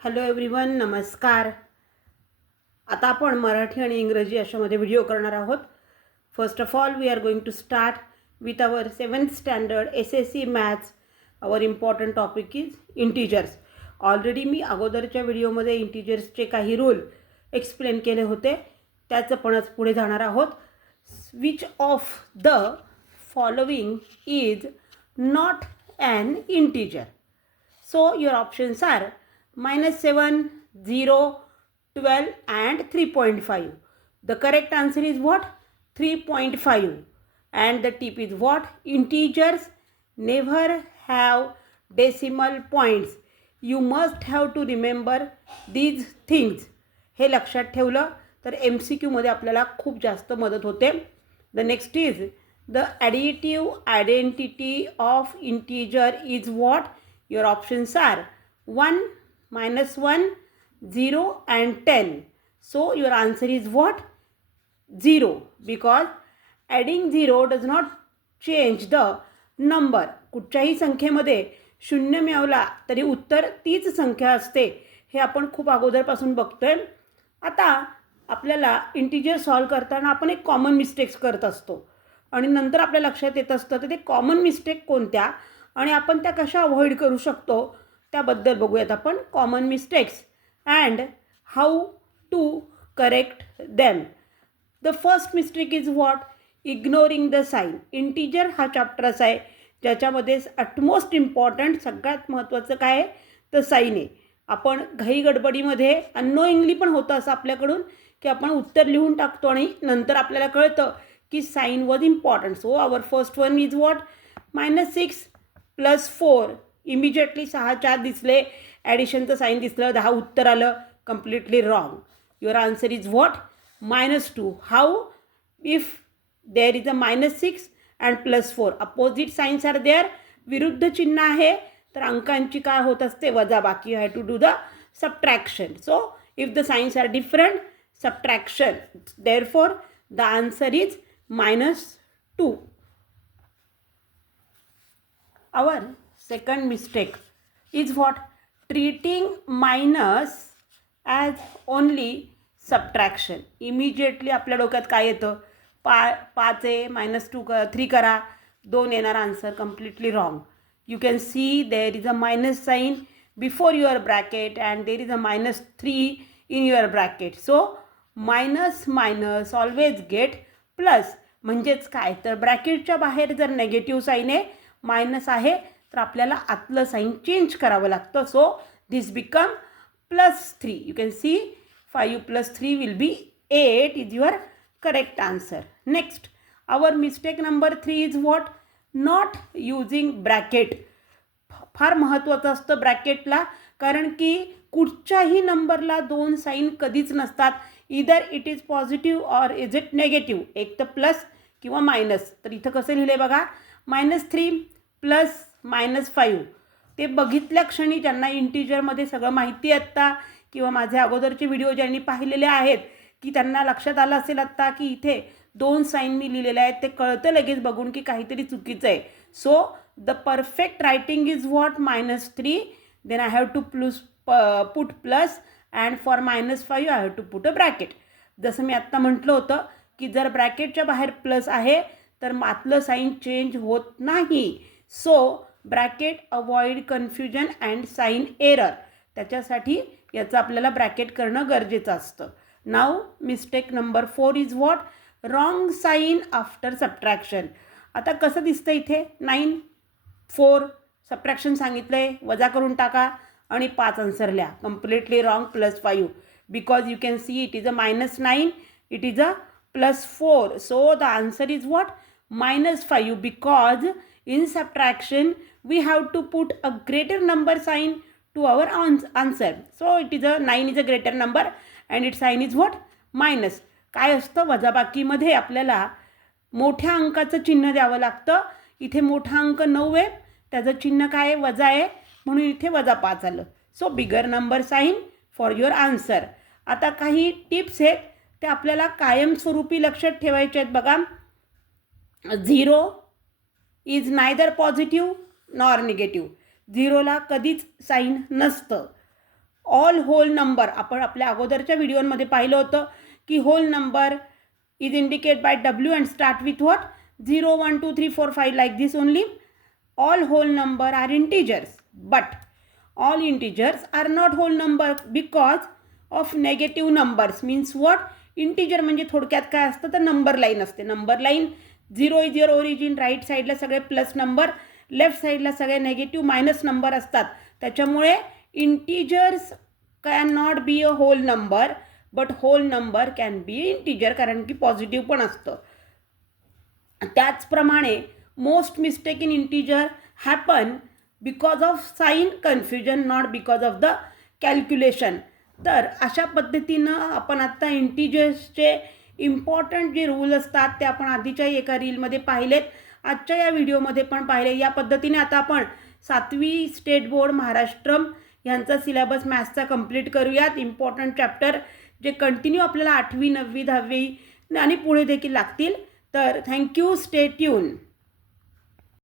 Hello everyone, नमस्कार. आता आपण मराठी आणि इंग्रजी अशामध्ये व्हिडिओ करणार आहोत. First of all we are going to start with our 7th standard SSC maths. Our important topic is integers. Already मी अगोदरच्या व्हिडिओमध्ये इंटीजर्सचे काही रूल एक्सप्लेन केले होते, त्याच आपणच पुढे जाणार आहोत. Which of the following is not an integer? So your options are -7, 0, 12 and 3.5. The correct answer is what? 3.5. And the tip is what? Integers never have decimal points. You must have to remember these things. हे लक्षात ठेवलं तर MCQ मध्ये आपल्याला खूप जास्त मदत होते. The next is the additive identity of integer is what? Your options are 1, -1, 0 and 10. So your answer is what? 0, because adding 0 does not change the number. कुठच्याही संख्येमध्ये शून्य मिळवला तरी उत्तर तीच संख्या असते, हे आपण खूप अगोदरपासून बघतोय. आता आपल्याला इंटीजर सॉल्व करताना आपण एक कॉमन मिस्टेक्स करत असतो आणि नंतर आपल्या लक्षात येत असतं तर ते कॉमन मिस्टेक कोणत्या आणि आपण त्या कशा अवॉइड करू शकतो त्याबद्दल बघूयात आपण. Common mistakes and how to correct them. The first mistake is what? Ignoring the sign. Integer हा चॅप्टर असा आहे ज्याच्यामध्ये अटमोस्ट इम्पॉर्टंट सगळ्यात महत्त्वाचं काय आहे तर साईन आहे. आपण घाई गडबडीमध्ये अननोइंगली पण होतं असं आपल्याकडून की आपण उत्तर लिहून टाकतो आणि नंतर आपल्याला कळतं की sign was important. So our first one is what? -6 + 4. Immediately 6 4 दिसले, ॲडिशनचं साईन दिसलं, 10 उत्तर आलं. Completely wrong. Your answer is what? -2. How? If there is a -6 and +4 opposite signs are there, विरुद्ध चिन्ह आहे तर अंकांची काय होत असते? वजाबाकी. You have to do the subtraction. So if the signs are different, subtraction. Therefore the answer is -2. Our second mistake is what? Treating minus as only subtraction. Immediately आपल्या डोक्यात काय येतं? 5 आहे, -2 3 करा, 2 येणार answer. Completely wrong. You can see there is a minus sign before your bracket and there is a -3 in your bracket. So minus minus always get plus. म्हणजेच काय तर ब्रॅकेटच्या बाहेर जर नेगेटिव्ह साईन आहे, मायनस आहे, तर आपल्याला आतलं साईन चेंज करावं लागतं. So this become +3. You can see 5 + 3 will be 8 is your correct answer. Next our mistake number 3 is what? Not using bracket. फार महत्त्वाचं असतं ब्रॅकेटला, कारण की कुठच्याही नंबरला 2 साईन कधीच नसतात. Either it is positive or is it negative. एक तर प्लस किंवा मायनस. तर इथं कसं लिहिलं आहे बघा? -3 + -5. ते बघितल्या क्षणी ज्यांना इंटीजरमध्ये सगळं माहिती आहे आत्ता, किंवा माझे अगोदरचे व्हिडिओ ज्यांनी पाहिलेले आहेत की त्यांना लक्षात आलं असेल आत्ता की इथे 2 साईन मी लिहिलेले आहेत, ते कळतं लगेच बघून की काहीतरी चुकीचं आहे. So the perfect writing is what? -3. Then I have to put plus and for -5 I have to put a bracket. जसं मी आत्ता म्हटलं होतं की जर ब्रॅकेटच्या बाहेर प्लस आहे तर मातलं साईन चेंज होत नाही. So bracket avoid confusion and sign error. त्याच्यासाठी याचं आपल्याला ब्रॅकेट करणं गरजेचं असतं. नाव mistake number 4 is what? Wrong sign after subtraction. आता कसं दिसतं इथे? 9 4 सबट्रॅक्शन सांगितलं आहे, वजा करून टाका आणि 5 आन्सर लिहा. Completely wrong. +5 because you can see it is a -9, it is a +4. So the answer is what? -5, because in subtraction we have to put a greater number sign to our answer. So it is a 9 is a greater number and its sign is what? -. काय असतं वजाबाकीमध्ये? आपल्याला मोठ्या अंकाचं चिन्ह द्यावं लागतं. इथे मोठा अंक 9 आहे, त्याचं चिन्ह काय आहे? वजा आहे, म्हणून इथे -5 आलं. So bigger number sign for your answer. आता काही टिप्स आहेत ते आपल्याला कायमस्वरूपी लक्षात ठेवायचे आहेत बघा. 0 is neither positive nor negative. 0ला कधीच साईन नसतं. ऑल होल नंबर आपण आपल्या अगोदरच्या व्हिडिओमध्ये पाहिलं होतं की whole number is indicate by W and start with what 0 1 2 3 4 5 like this only. All whole number are integers but all integers are not whole number because of negative numbers. means what? Integer म्हणजे थोडक्यात काय असतं तर number line असते. Number line 0 is your origin, right साईडला सगळे plus number, left साईडला सगळे नेगेटिव्ह मायनस नंबर असतात. त्याच्यामुळे integers can not be a whole number but whole number can be integer, कारण की पॉझिटिव्ह पण असतं. त्याचप्रमाणे most mistake in integer happen because of sign confusion, not because of the calculation. तर अशा पद्धतीनं आपण आत्ता इंटिजर्सचे इम्पॉर्टंट जे रूल असतात ते आपण आधीच्याही एका रीलमध्ये पाहिलेत, आजच्या या व्हिडिओमध्ये पण पाहिले. या पद्धतीने आता आपण 7वी स्टेट बोर्ड महाराष्ट्रम यांचा सिलेबस मॅथ्सचा कंप्लीट करूयात. इम्पॉर्टंट चॅप्टर जे कंटिन्यू आपल्याला 8वी 9वी 10वी आणि पुढे देखील लागतील. तर थँक्यू, स्टे ट्यून.